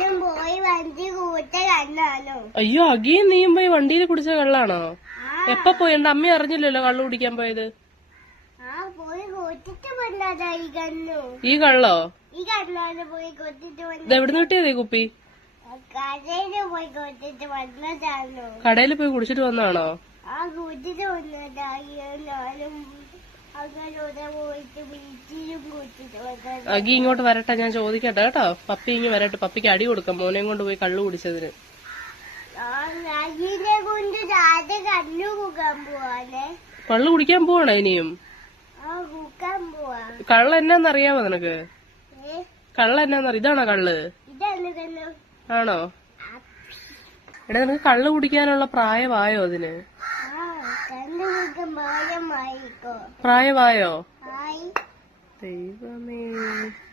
ഞാനും പോയി വണ്ടി കൂട്ട കണ്ണാണോ? അയ്യോ അഗിയും നീയും പോയി വണ്ടിയിൽ കുടിച്ച കള്ളാണോ? എപ്പ പോയി? എന്റെ അമ്മ അറിഞ്ഞില്ലല്ലോ കള്ളു കുടിക്കാൻ പോയത്. പോയി കൂട്ടിട്ട് വന്നതാ ഈ കണ്ണു. ഈ കള്ളോ? ഈ കണ്ണാണ് പോയി കൂട്ടിട്ട് ഇത് എവിടുന്ന് കിട്ടിയത് ഈ കുപ്പി? കടയില് പോയി കൂട്ടിട്ട് വന്നതാണോ? കടയിൽ പോയി കുടിച്ചിട്ട് വന്നാണോ? കൂട്ടിട്ട് വന്നതാ. ഞാനും അങ്ങനോടെ പോയിട്ട് വീട്ടിലും കൂട്ടിട്ട് വന്നത്. അഗി ഇങ്ങോട്ട് വരട്ടെ, ഞാൻ ചോദിക്കട്ടെ കേട്ടോ. പപ്പി ഇങ്ങ് വരട്ടെ, പപ്പിക്ക് അടി കൊടുക്കാം മോനെയും കൊണ്ട് പോയി കള്ളു കുടിച്ചതിന്. അഗിനെ കൊണ്ട് രാധ കണ്ണു കൂക്കാൻ പോവാനെ. കള്ളു കുടിക്കാൻ പോവാണോ ഇനിയും? കൂക്കാൻ പോവാ. കള്ള എന്നാന്നറിയാമോ നിനക്ക്? കള്ള എന്നാന്നറിയ? ഇതാണോ കള്ള്? ഇതാണ് കണ്ണു. ആണോ? എടാ നിനക്ക് കള്ളു കുടിക്കാനുള്ള പ്രായമായോ അതിന്? കണ്ണു കൂക്കാൻ പ്രായമായിക്കോ. പ്രായമായോ? ആയി. ദൈവമേ.